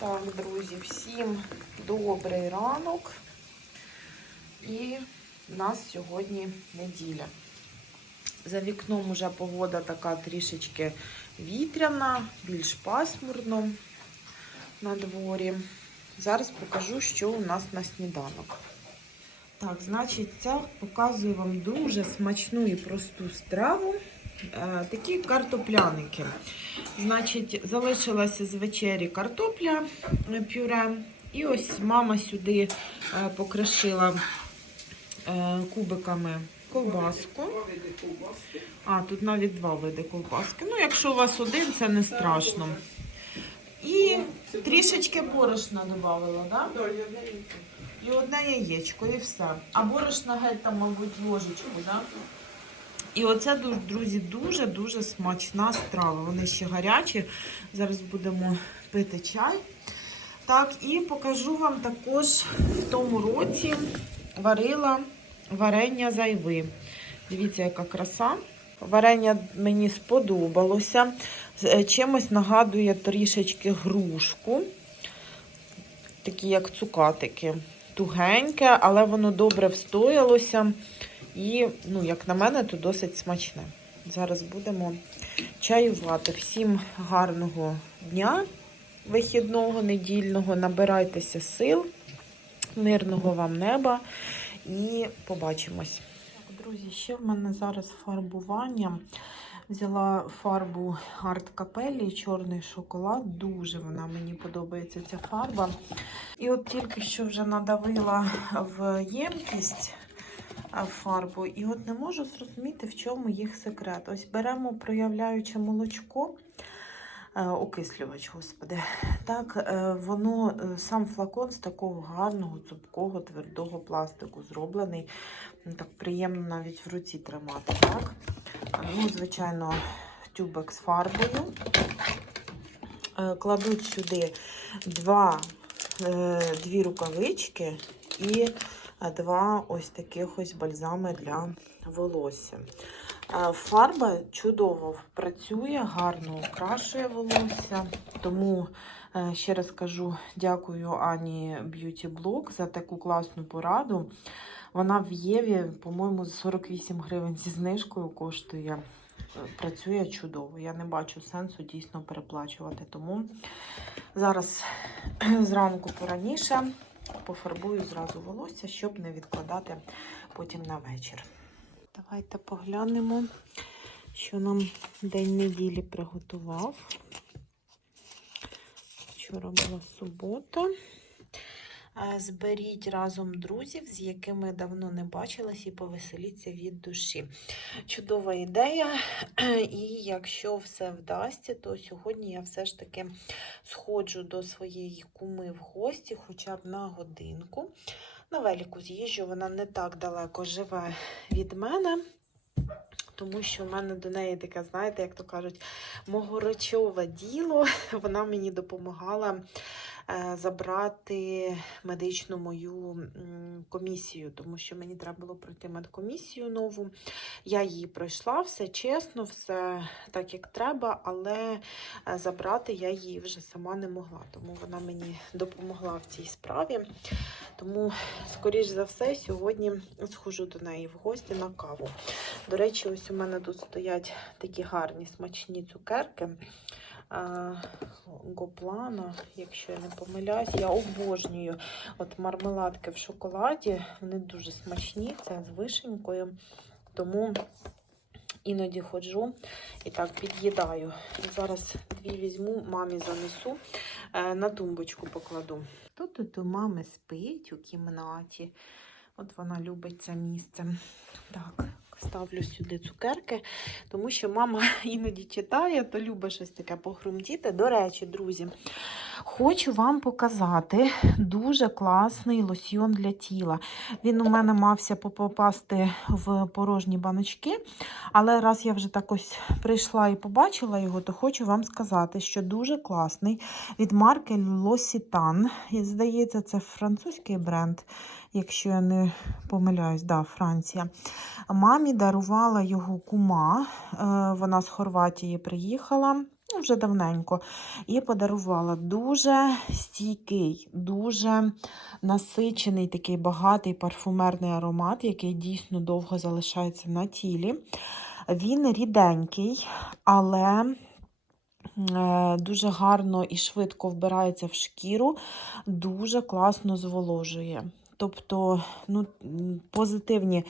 Так, друзі, всім добрий ранок. І в нас сьогодні неділя. За вікном уже погода така трішечки вітряна, більш пасмурно на дворі. Зараз покажу, що у нас на сніданок. Так, значить, це показую вам дуже смачну і просту страву. Е, такі картопляники. Значить, залишилася з вечері картопля е, пюре. І ось мама сюди е, покришила е, кубиками ковбаску. А, тут навіть два види ковбаски. Ну, якщо у вас один, це не страшно. І трішечки борошна додавала, так? Да? І одне яєчко, і все. А борошна геть там, мабуть, ложечку, так? Да? І оце, друзі, дуже-дуже смачна страва. Вони ще гарячі. Зараз будемо пити чай. Так, і покажу вам також в тому році варила варення зайви. Дивіться, яка краса. Варення мені сподобалося. Е, Чимось нагадує трішечки грушку. Такі як цукатики. Тугеньке, але воно добре встоялося. І, ну, як на мене, то досить смачне. Зараз будемо чаювати. Всім гарного дня, вихідного, недільного. Набирайтеся сил, мирного вам неба і побачимось. Так, друзі, ще в мене зараз фарбування. Взяла фарбу арт капелі, чорний шоколад. Дуже вона мені подобається ця фарба. І от тільки що вже надавила в ємкість фарбу, і от не можу зрозуміти, в чому їх секрет. Ось беремо проявляюче молочко, е, окислювач, господи. Так, е, воно, е, сам флакон з такого гарного, цупкого, твердого пластику зроблений. Ну, Так приємно навіть в руці тримати. Так? Ну, звичайно, тюбик з фарбою. Кладуть сюди два, дві рукавички і два ось таких ось бальзами для волосся. Е, Фарба чудово працює, гарно окрашує волосся. Тому е, ще раз кажу дякую Ані Beauty Blog за таку класну пораду. Вона в Єві, по-моєму, за 48 гривень зі знижкою коштує. Е, Працює чудово. Я не бачу сенсу дійсно переплачувати. Тому зараз зранку пораніше пофарбую зразу волосся, щоб не відкладати потім на вечір. Давайте поглянемо, що нам день неділі приготував. Вчора була субота. Зберіть разом друзів, з якими давно не бачилась, і повеселіться від душі. Чудова ідея. І якщо все вдасться, то сьогодні я все ж таки сходжу до своєї куми в гості, хоча б на годинку. На велику з'їжджу, вона не так далеко живе від мене. Тому що в мене до неї таке, знаєте, як то кажуть, могорочове діло. Вона мені допомагала забрати медичну мою комісію, тому що мені треба було пройти медкомісію нову. Я її пройшла, все чесно, все так, як треба, але е, забрати я її вже сама не могла. Тому вона мені допомогла в цій справі. Тому, скоріш за все, сьогодні схожу до неї в гості на каву. До речі, ось у мене тут стоять такі гарні смачні цукерки. А, Гоплана, якщо я не помиляюсь, я обожнюю от мармеладки в шоколаді. Вони дуже смачні, це з вишенькою. Тому іноді ходжу і так під'їдаю. Зараз дві візьму, мамі занесу, е, на тумбочку покладу. Тут у мами спить у кімнаті. От вона любить це місце. Так, ставлю сюди цукерки, тому що мама іноді читає, то любить щось таке похрумтіти. До речі, друзі, хочу вам показати дуже класний лосьйон для тіла. Він у мене мався попасти в порожні баночки, але раз я вже так ось прийшла і побачила його, то хочу вам сказати, що дуже класний від марки L'Occitane. Здається, це французький бренд. Якщо я не помиляюсь, да, Франція. Мамі дарувала його кума. е, Вона з Хорватії приїхала ну, вже давненько. І подарувала дуже стійкий, дуже насичений, такий багатий парфумерний аромат, який дійсно довго залишається на тілі. Він ріденький, але е, дуже гарно і швидко вбирається в шкіру, дуже класно зволожує. Тобто, ну, позитивні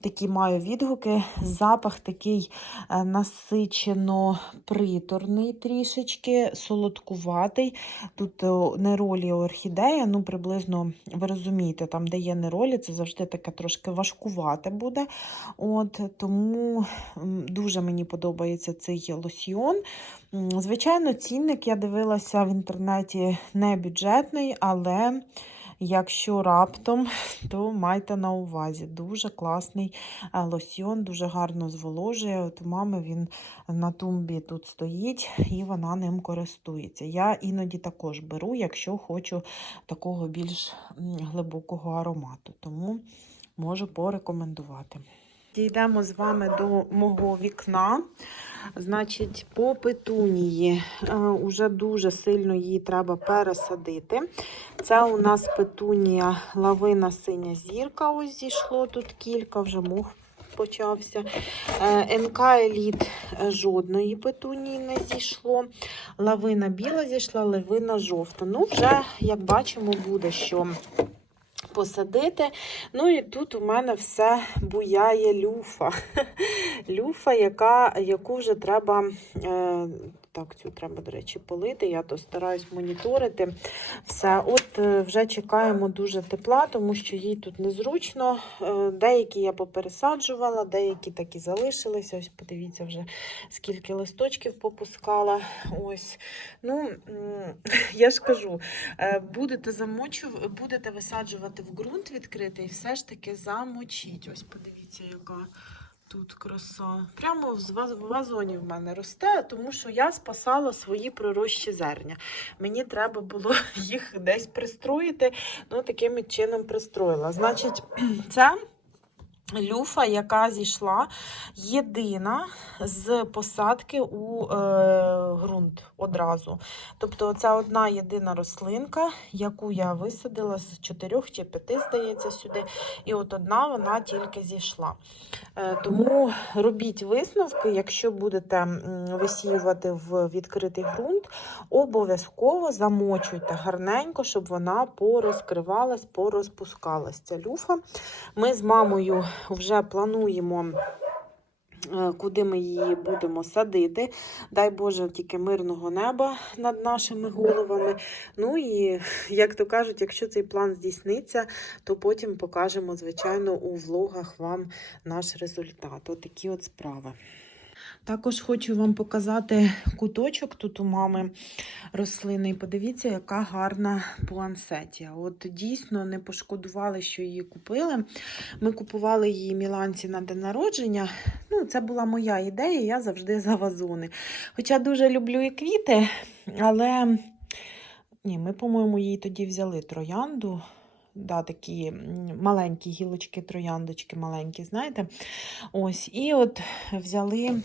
такі маю відгуки. Запах такий е, насичено приторний трішечки, солодкуватий. Тут е, неролі орхідея, ну приблизно, ви розумієте, там, де є неролі, це завжди таке трошки важкувате буде. От, тому дуже мені подобається цей лосьйон. Звичайно, цінник я дивилася в інтернеті не бюджетний, але якщо раптом, то майте на увазі. Дуже класний е, лосьйон, дуже гарно зволожує. От у мами він на тумбі тут стоїть і вона ним користується. Я іноді також беру, якщо хочу такого більш глибокого аромату. Тому можу порекомендувати. Дійдемо з вами до мого вікна. Значить, по петунії е, уже дуже сильно її треба пересадити. Це у нас петунія лавина синя зірка. Ось зійшло тут кілька, вже мох почався. Е, НК Еліт е, жодної петунії не зійшло. Лавина біла зійшла, лавина жовта. Ну, вже, як бачимо, буде що посадити. Ну і тут у мене все буяє люфа. Люфа, яка, яку вже треба. Так, цю треба, до речі, полити. Я то стараюсь моніторити. Все, от е, вже чекаємо дуже тепла, тому що їй тут незручно. Е, Деякі я попересаджувала, деякі так і залишилися. Ось подивіться вже, скільки листочків попускала. Ось. Ну, я ж кажу, е, будете замочу, будете висаджувати в ґрунт відкритий, все ж таки замочіть. Ось подивіться, яка. Тут краса. Прямо в вазоні в мене росте, тому що я спасала свої пророщі зерня. Мені треба було їх десь пристроїти. Ну, таким чином пристроїла. Значить, це люфа, яка зійшла єдина з посадки у е, ґрунт одразу. Тобто, це одна єдина рослинка, яку я висадила з чотирьох чи п'яти, здається, сюди. І от одна вона тільки зійшла. Е, Тому робіть висновки, якщо будете висіювати в відкритий ґрунт, обов'язково замочуйте гарненько, щоб вона порозкривалась, порозпускалась. Ця люфа. Ми з мамою вже плануємо. е, Куди ми її будемо садити. Дай Боже, тільки мирного неба над нашими головами. Ну і, як то кажуть, якщо цей план здійсниться, то потім покажемо, звичайно, у влогах вам наш результат. Отакі от справи. Також хочу вам показати куточок тут у мами рослини. І подивіться, яка гарна пуансетія. От дійсно не пошкодували, що її купили. Ми купували її міланці на день народження. Ну, це була моя ідея, я завжди за вазони. Хоча дуже люблю і квіти, але ні, ми, по-моєму, її тоді взяли троянду. Да, такі маленькі гілочки, трояндочки маленькі, знаєте. Ось, і от взяли.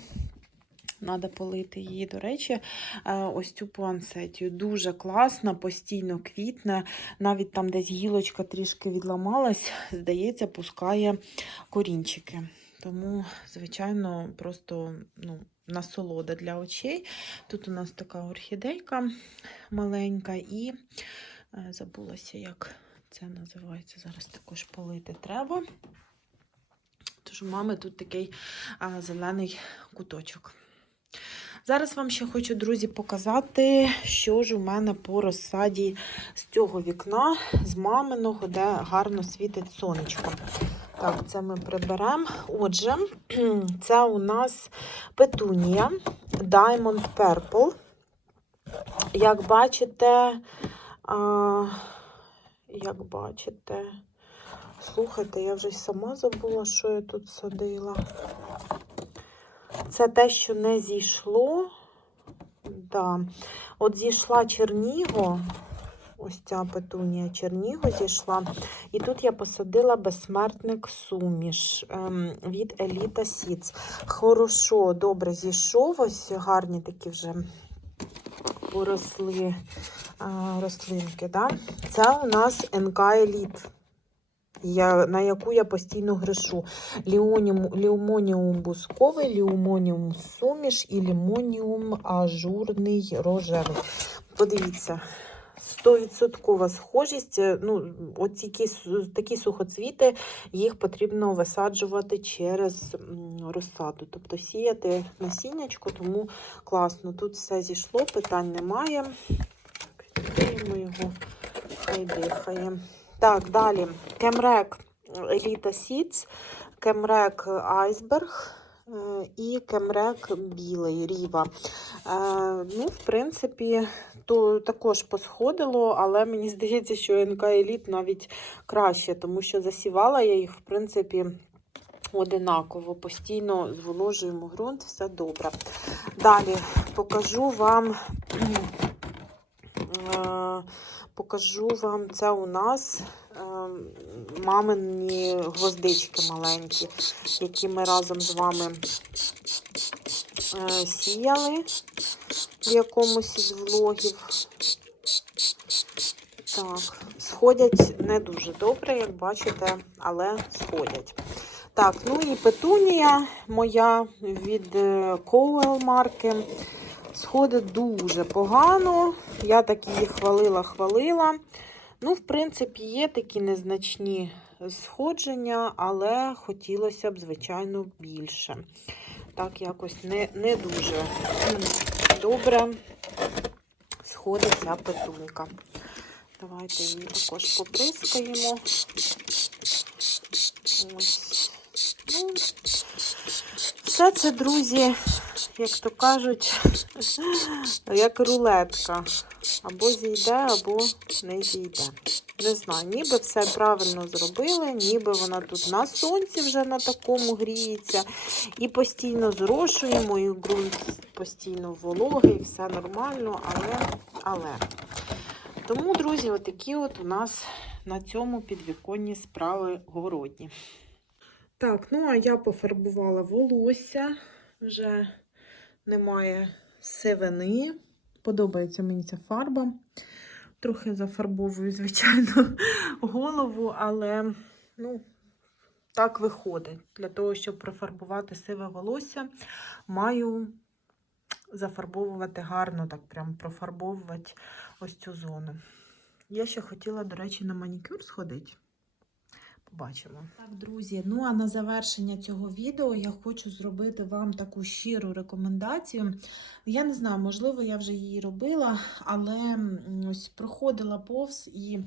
Треба полити її, до речі, е, ось цю пуансетію. Дуже класна, постійно квітне. Навіть там десь гілочка трішки відламалась, здається, пускає корінчики. Тому, звичайно, просто ну, насолода для очей. Тут у нас така орхідейка маленька, і е, забулася, як це називається. Зараз також полити треба. Тож у мами тут такий а, зелений куточок. Зараз вам ще хочу, друзі, показати, що ж у мене по розсаді з цього вікна, з маминого, де гарно світить сонечко. Так, це ми приберемо. Отже, це у нас петунія Diamond Purple. Як бачите, а, як бачите, слухайте, я вже сама забула, що я тут садила. Це те, що не зійшло. Да. От зійшла Черніго. ось ця петунія Черніго зійшла. І тут я посадила безсмертник суміш ем, від Еліта Сіц. Хорошо, добре зійшов. Ось гарні такі вже поросли а, рослинки. Да? Це у нас НК Еліт. Я, на яку я постійно грешу. Ліоніум, ліумоніум бусковий, ліумоніум суміш і лімоніум ажурний рожевий. Подивіться, 100% схожість. е, Ну, оці такі, сухоцвіти, їх потрібно висаджувати через розсаду. Тобто сіяти насіннячко, тому класно. Тут все зійшло, питань немає. Відкриємо його, хай дихає. Так, далі. Кемрек Еліта Сіц, Кемрек Айсберг е, і Кемрек Білий Ріва. Е, Ну, в принципі, то також посходило, але мені здається, що НК Еліт навіть краще, тому що засівала я їх, в принципі, одинаково. Постійно зволожуємо ґрунт, все добре. Далі покажу вам. Покажу вам це у нас е, мамині гвоздички маленькі, які ми разом з вами е, сіяли в якомусь із влогів. Так, сходять не дуже добре, як бачите, але сходять. Так, ну і петунія моя від Коуел марки. Сходить дуже погано. Я так її хвалила, хвалила. Ну, в принципі, є такі незначні сходження, але хотілося б, звичайно, більше. Так, якось не, не дуже добре сходить ця петунька. Давайте її також поприскаємо. Ось. Ну, все це, друзі, як то кажуть, як рулетка. Або зійде, або не зійде. Не знаю, ніби все правильно зробили, ніби вона тут на сонці вже на такому гріється. І постійно зрошуємо, і ґрунт постійно вологий, все нормально, але, але. Тому, друзі, отакі от у нас на цьому підвіконні справи городні. Так, ну а я пофарбувала волосся, вже немає сивини. Подобається мені ця фарба. Трохи зафарбовую, звичайно, голову, але ну, так виходить. Для того, щоб профарбувати сиве волосся, маю зафарбовувати гарно, так прям профарбовувати ось цю зону. Я ще хотіла, до речі, на манікюр сходити. Побачимо. Так, друзі, ну а на завершення цього відео я хочу зробити вам таку щиру рекомендацію. Я не знаю, можливо, я вже її робила, але ось проходила повз і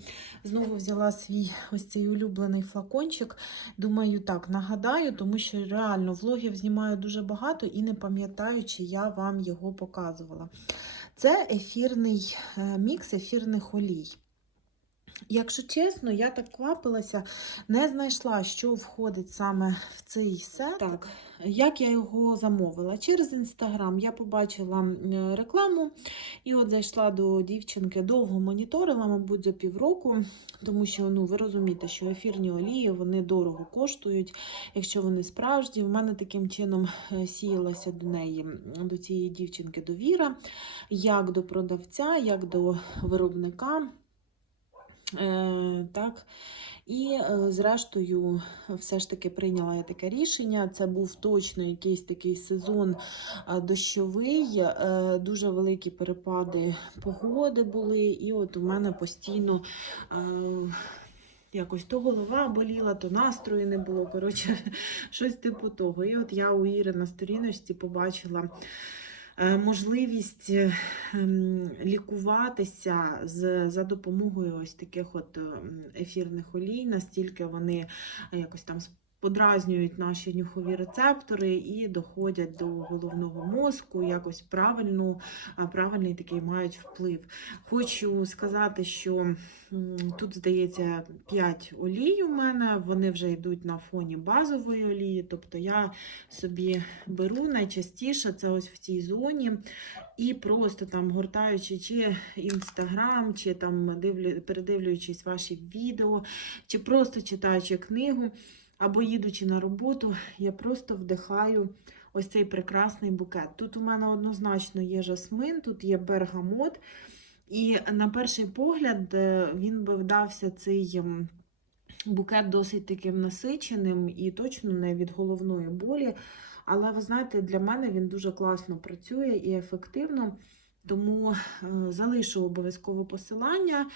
знову взяла свій ось цей улюблений флакончик. Думаю, так, нагадаю, тому що реально влогів знімаю дуже багато і не пам'ятаю, чи я вам його показувала. Це ефірний е, мікс ефірних олій. Якщо чесно, я так квапилася, не знайшла, що входить саме в цей сет. Так, як я його замовила? Через інстаграм я побачила рекламу і от зайшла до дівчинки, довго моніторила, мабуть, за півроку, тому що ну, ви розумієте, що ефірні олії вони дорого коштують, якщо вони справжні. В мене таким чином е, сіялася до неї, до цієї дівчинки довіра, як до продавця, як до виробника. Е, так. І, е, зрештою, все ж таки прийняла я таке рішення. Це був точно якийсь такий сезон дощовий, е, дуже великі перепади погоди були, і от у мене постійно. Якось то голова боліла, то настрою не було. Коротше, щось типу того. І от я у Іри на сторіночці побачила можливість е, ем, лікуватися за допомогою ось таких от ем, ефірних олій, настільки вони якось там подразнюють наші нюхові рецептори і доходять до головного мозку, якось правильно, правильний такий мають вплив. Хочу сказати, що тут, здається, 5 олій у мене, вони вже йдуть на фоні базової олії, тобто я собі беру найчастіше це ось в цій зоні. І просто там гортаючи чи інстаграм, чи там передивлюючись ваші відео, чи просто читаючи книгу, або їдучи на роботу, я просто вдихаю ось цей прекрасний букет. Тут у мене однозначно є жасмин, тут є бергамот. І на перший погляд е, він би вдався цей ем, букет досить таким насиченим і точно не від головної болі. Але ви знаєте, для мене він дуже класно працює і ефективно. Тому е, залишу обов'язково посилання.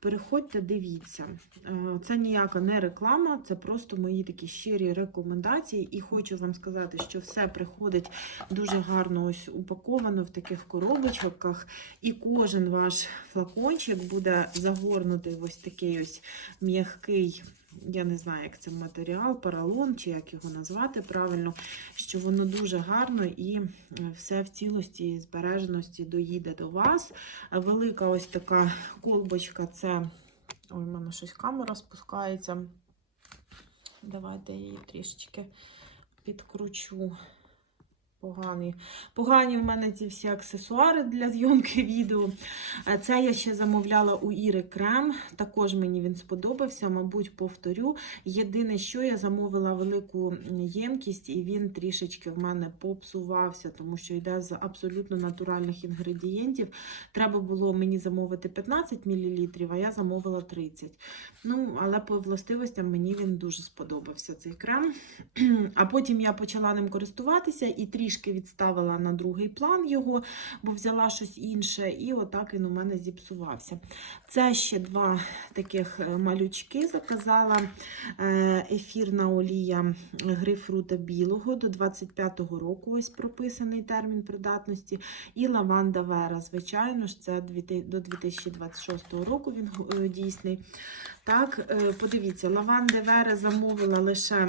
Переходьте, дивіться. Е, Це ніяка не реклама, це просто мої такі щирі рекомендації. І хочу вам сказати, що все приходить дуже гарно ось упаковано в таких коробочках. І кожен ваш флакончик буде загорнутий в ось такий ось м'який. Я не знаю, як це матеріал, поролон, чи як його назвати правильно, що воно дуже гарно і е, все в цілості і збереженості доїде до вас. Велика ось така колбочка це. Ой, в мене щось камера спускається. Давайте я її трішечки підкручу. Погані. Погані в мене ці всі аксесуари для зйомки відео. Це я ще замовляла у Іри крем. Також мені він сподобався, мабуть, повторю. Єдине, що я замовила велику ємкість, і він трішечки в мене попсувався, тому що йде з абсолютно натуральних інгредієнтів. Треба було мені замовити 15 мл, а я замовила 30. Ну, але по властивостям мені він дуже сподобався цей крем. А потім я почала ним користуватися і трішки відставила на другий план його, бо взяла щось інше, і отак він у мене зіпсувався. Це ще два таких е, малючки заказала. Е, Ефірна олія грейпфрута білого до 25-го року, ось прописаний термін придатності. І лаванда Вера, звичайно ж, це до 2026 року він е, дійсний. Так, подивіться, лаванди Вера замовила лише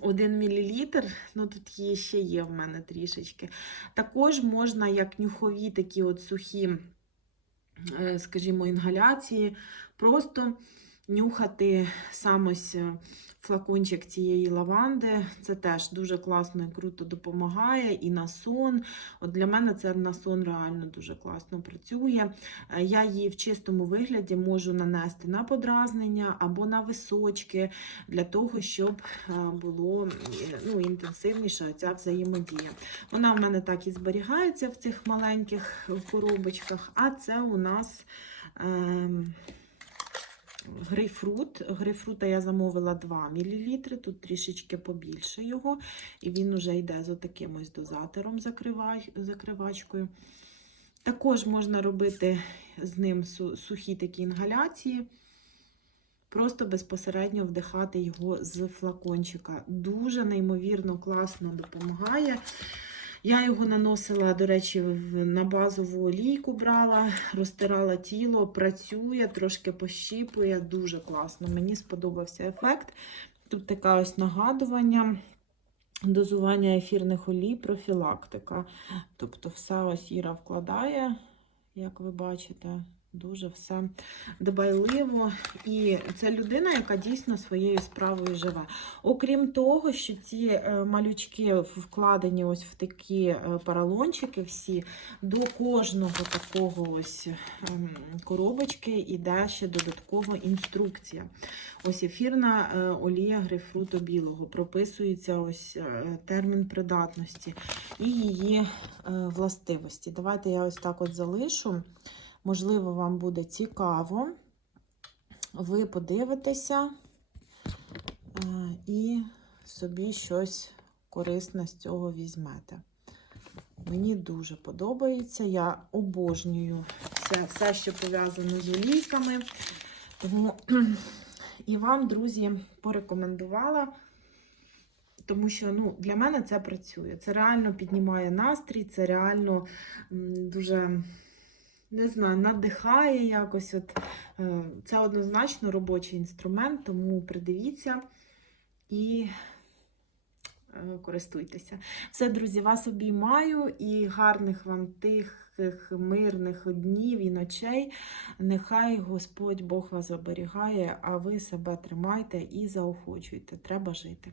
1 мл, ну тут є, ще є в мене трішечки. Також можна, як нюхові такі от сухі, е, скажімо, інгаляції, просто нюхати сам ось е, флакончик цієї лаванди. Це теж дуже класно і круто допомагає. І на сон. От для мене це на сон реально дуже класно працює. Е, Я її в чистому вигляді можу нанести на подразнення або на височки, для того, щоб е, було ну, інтенсивніша ця взаємодія. Вона в мене так і зберігається в цих маленьких коробочках, а це у нас. Ем, Грейпфрут. Грейпфрута я замовила 2 мл, тут трішечки побільше його, і він уже йде з отаким ось дозатором закривачкою. Також можна робити з ним сухі такі інгаляції, просто безпосередньо вдихати його з флакончика. Дуже неймовірно класно допомагає. Я його наносила, до речі, на базову олійку брала, розтирала тіло, працює, трошки пощіпує, дуже класно. Мені сподобався ефект. Тут таке ось нагадування, дозування ефірних олій, профілактика. Тобто, все ось Іра вкладає, як ви бачите. Дуже все дбайливо. І це людина, яка дійсно своєю справою живе. Окрім того, що ці е, малючки вкладені ось в такі е, поролончики всі, до кожного такого ось ем, коробочки іде ще додаткова інструкція. Ось ефірна е, олія грейпфруту білого. Прописується ось термін придатності і її властивості. Давайте я ось так от залишу. Можливо, вам буде цікаво. Ви подивитеся е, і собі щось корисне з цього візьмете. Мені дуже подобається. Я обожнюю все, все що пов'язано з олійками. Тому і вам, друзі, порекомендувала. Тому що ну, для мене це працює. Це реально піднімає настрій, це реально дуже не знаю, надихає якось. От, е, це однозначно робочий інструмент, тому придивіться і е, користуйтеся. Все, друзі, вас обіймаю і гарних вам тихих, мирних днів і ночей. Нехай Господь Бог вас оберігає, а ви себе тримайте і заохочуйте. Треба жити.